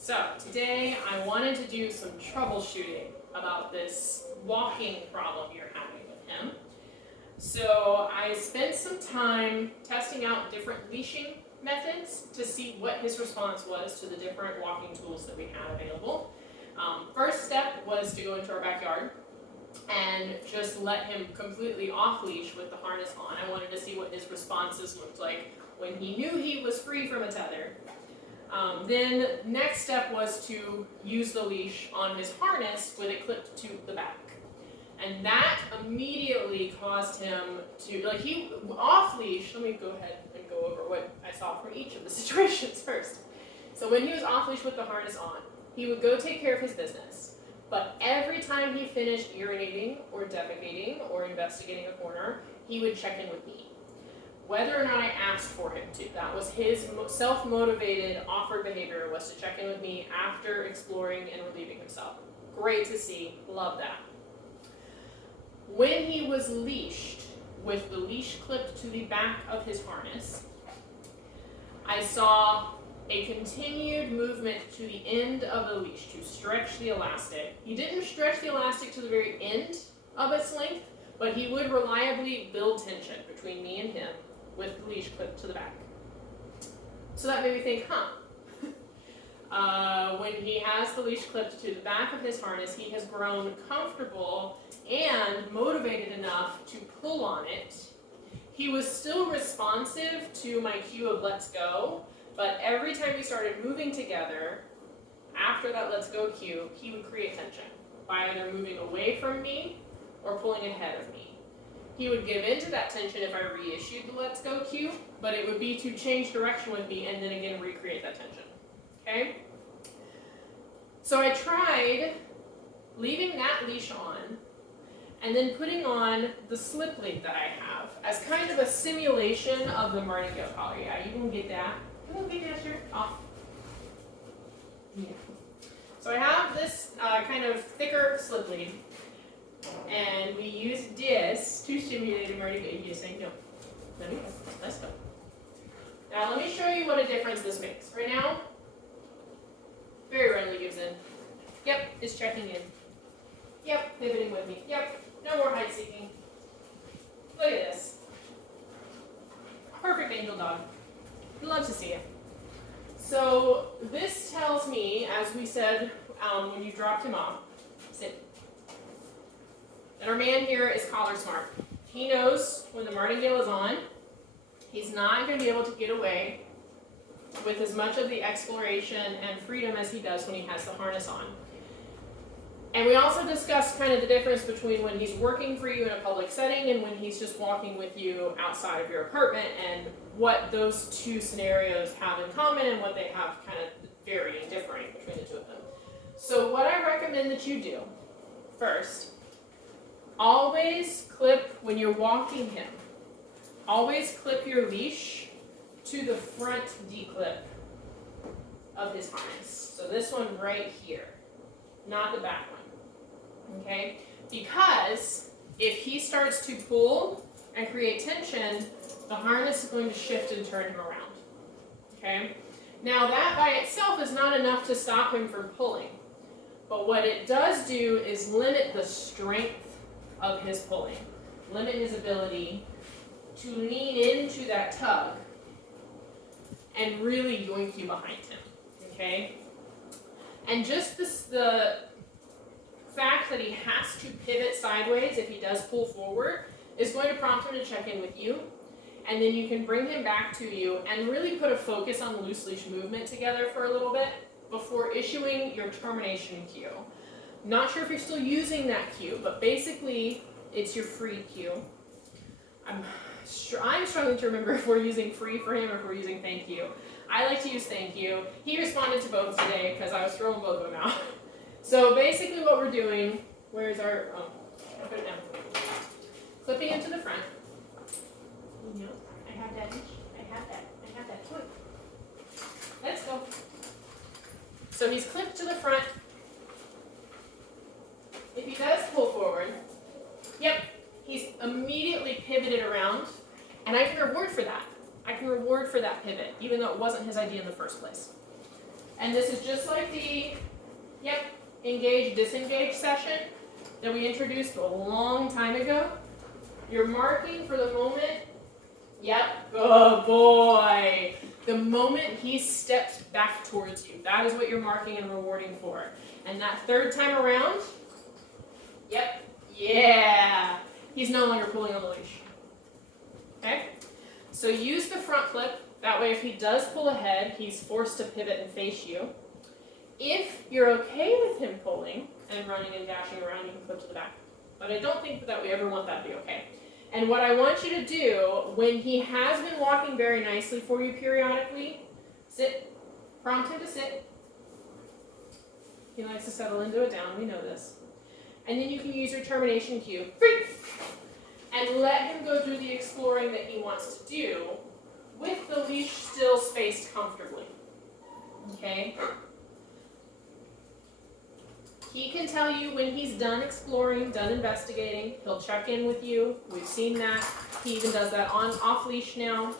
So today I wanted to do some troubleshooting about this walking problem you're having with him. So I spent some time testing out different leashing methods to see what his response was to the different walking tools that we had available. First step was to go into our backyard and just let him completely off leash with the harness on. I wanted to see what his responses looked like when he knew he was free from a tether. Then next step was to use the leash on his harness with it clipped to the back. And that immediately caused him to, he off leash, let me go ahead and go over what I saw from each of the situations first. So when he was off leash with the harness on, he would go take care of his business. But every time he finished urinating or defecating or investigating a corner, he would check in with me. Whether or not I asked for him to, that was his self-motivated offered behavior, was to check in with me after exploring and relieving himself. Great to see, love that. When he was leashed, with the leash clipped to the back of his harness, I saw a continued movement to the end of the leash to stretch the elastic. He didn't stretch the elastic to the very end of its length, but he would reliably build tension between me and him with the leash clipped to the back. So that made me think, when he has the leash clipped to the back of his harness, he has grown comfortable and motivated enough to pull on it. He was still responsive to my cue of let's go, but every time we started moving together, after that let's go cue, he would create tension by either moving away from me or pulling ahead of me. He would give in to that tension if I reissued the let's go cue, but it would be to change direction with me and then again recreate that tension. Okay? So I tried leaving that leash on and then putting on the slip lead that I have as kind of a simulation of the martingale collar. Yeah, you can get that. Come on, big gesture. Off. Yeah. So I have this kind of thicker slip lead, and we use this to simulate a martingale. You say no. Let me go. Let's go. Now let me show you what a difference this makes. Right now, very rarely gives in. Yep, is checking in. Yep, pivoting with me. Yep, no more height seeking. Look at this. Perfect angel dog. Love to see it. So this tells me, as we said when you dropped him off, sit, that our man here is collar smart. He knows when the martingale is on, he's not going to be able to get away with as much of the exploration and freedom as he does when he has the harness on. And we also discussed kind of the difference between when he's working for you in a public setting and when he's just walking with you outside of your apartment, and what those two scenarios have in common and what they have kind of varying, differing between the two of them. So what I recommend that you do, first, always clip, when you're walking him, always clip your leash to the front declip of his harness. So this one right here, not the back one. Okay? Because if he starts to pull and create tension, the harness is going to shift and turn him around. Okay? Now that by itself is not enough to stop him from pulling. But what it does do is limit the strength of his pulling. Limit his ability to lean into that tug and really yoink you behind him. Okay? And just the fact that he has to pivot sideways if he does pull forward is going to prompt him to check in with you, and then you can bring him back to you and really put a focus on loose leash movement together for a little bit before issuing your termination cue. Not sure if you're still using that cue, but basically it's your free cue. I'm struggling to remember if we're using free for him or if we're using thank you. I like to use thank you. He responded to both today because I was throwing both of them out. So basically what we're doing, where's our, I'll put it down. Clipping into the front. No, I have that. I have that. Look. Let's go. So he's clipped to the front. If he does pull forward, yep, he's immediately pivoted around, and I can reward for that. I can reward for that pivot, even though it wasn't his idea in the first place. And this is just like the, engage, disengage session that we introduced a long time ago. You're marking for the moment, good boy. The moment he steps back towards you, that is what you're marking and rewarding for. And that third time around, he's no longer pulling on the leash. Okay? So use the front flip. That way if he does pull ahead, he's forced to pivot and face you. If you're okay with him pulling and running and dashing around, you can flip to the back. But I don't think that we ever want that to be okay. And what I want you to do, when he has been walking very nicely for you periodically, sit, prompt him to sit. He likes to settle into it down, we know this. And then you can use your termination cue, free, and let him go through the exploring that he wants to do with the leash still spaced comfortably. Okay? He can tell you when he's done exploring, done investigating. He'll check in with you. We've seen that. He even does that on off leash now.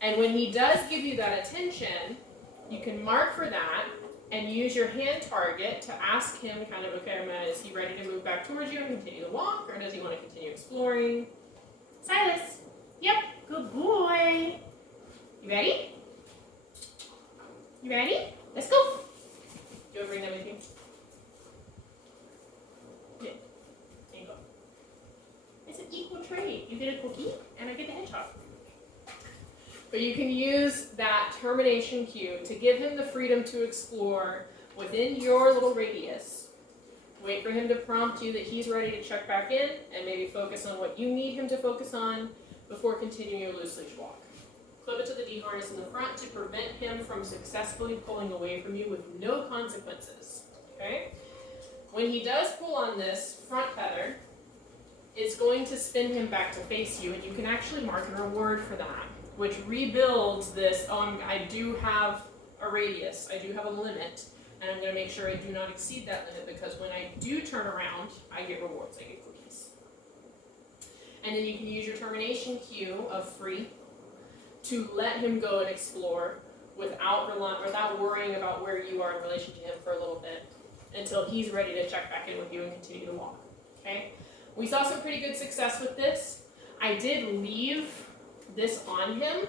And when he does give you that attention, you can mark for that and use your hand target to ask him kind of, okay, is he ready to move back towards you and continue the walk, or does he want to continue exploring? Silas, good boy. You ready? You ready? Let's go. Do you want to bring them with you? Yeah. There you go. It's an equal trade. You get a cookie and I get the hedgehog. But you can use that termination cue to give him the freedom to explore within your little radius. Wait for him to prompt you that he's ready to check back in and maybe focus on what you need him to focus on before continuing your loose leash walk. Clip it to the D-harness in the front to prevent him from successfully pulling away from you with no consequences. Okay? When he does pull on this front feather, it's going to spin him back to face you, and you can actually mark a reward for that, which rebuilds this, I do have a radius, I do have a limit, and I'm going to make sure I do not exceed that limit, because when I do turn around, I get rewards, I get cookies. And then you can use your termination cue of free to let him go and explore without worrying about where you are in relation to him for a little bit until he's ready to check back in with you and continue to walk. Okay? We saw some pretty good success with this. I did leave this on him,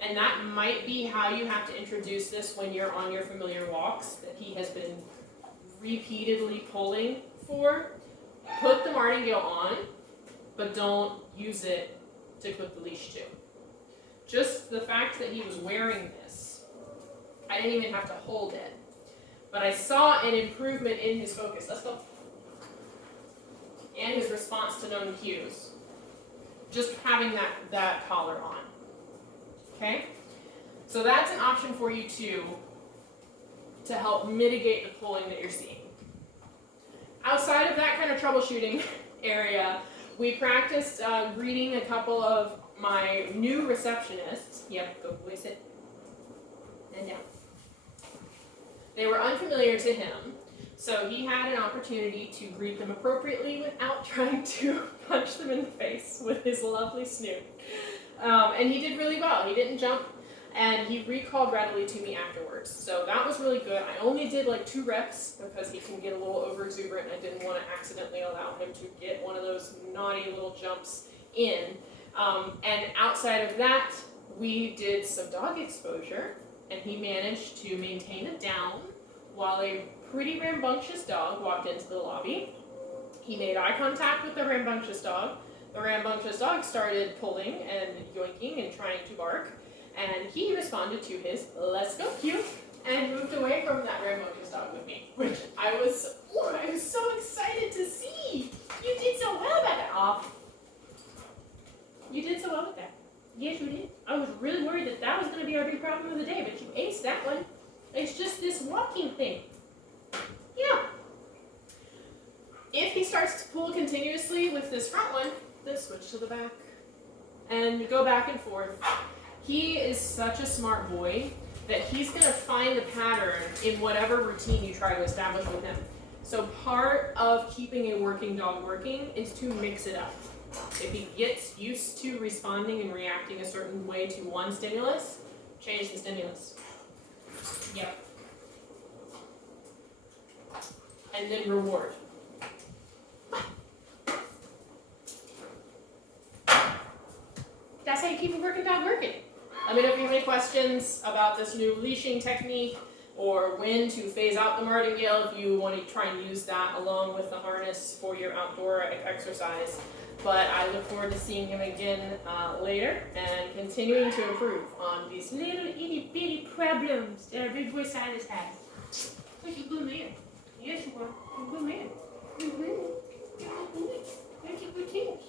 and that might be how you have to introduce this when you're on your familiar walks that he has been repeatedly pulling for. Put the martingale on, but don't use it to clip the leash to. Just the fact that he was wearing this, I didn't even have to hold it, but I saw an improvement in his focus. Let's go. And his response to known cues. Just having that collar on. Okay? So that's an option for you too, to help mitigate the pulling that you're seeing. Outside of that kind of troubleshooting area, we practiced greeting a couple of my new receptionists. Yep, go boy, sit. And down. They were unfamiliar to him, so he had an opportunity to greet them appropriately without trying to punch them in the face with his lovely snoot. And he did really well. He didn't jump, and he recalled readily to me afterwards. So that was really good. I only did like 2 reps because he can get a little over exuberant, and I didn't want to accidentally allow him to get one of those naughty little jumps in. And outside of that, we did some dog exposure, and he managed to maintain it down while a pretty rambunctious dog walked into the lobby. He made eye contact with the rambunctious dog. The rambunctious dog started pulling and yoinking and trying to bark, and he responded to his "let's go" cue and moved away from that rambunctious dog with me, which I was so excited to see. You did so well about that. Oh, you did so well with that. Yes, you did. I was really worried that was going to be our big problem of the day, but you aced that one. It's just this walking thing. Yeah. If he starts to pull continuously with this front one, then switch to the back and go back and forth. He is such a smart boy that he's going to find a pattern in whatever routine you try to establish with him. So part of keeping a working dog working is to mix it up. If he gets used to responding and reacting a certain way to one stimulus, change the stimulus. Yep. and then reward. That's how you keep a working dog working. Let me know if you have any questions about this new leashing technique or when to phase out the martingale if you want to try and use that along with the harness for your outdoor exercise. But I look forward to seeing him again later and continuing to improve on these little itty bitty problems that our big boy Silas has. Such a good man. Yes, you are. You're a good man. Mm-hmm. You're a good boy. Thank you for tears.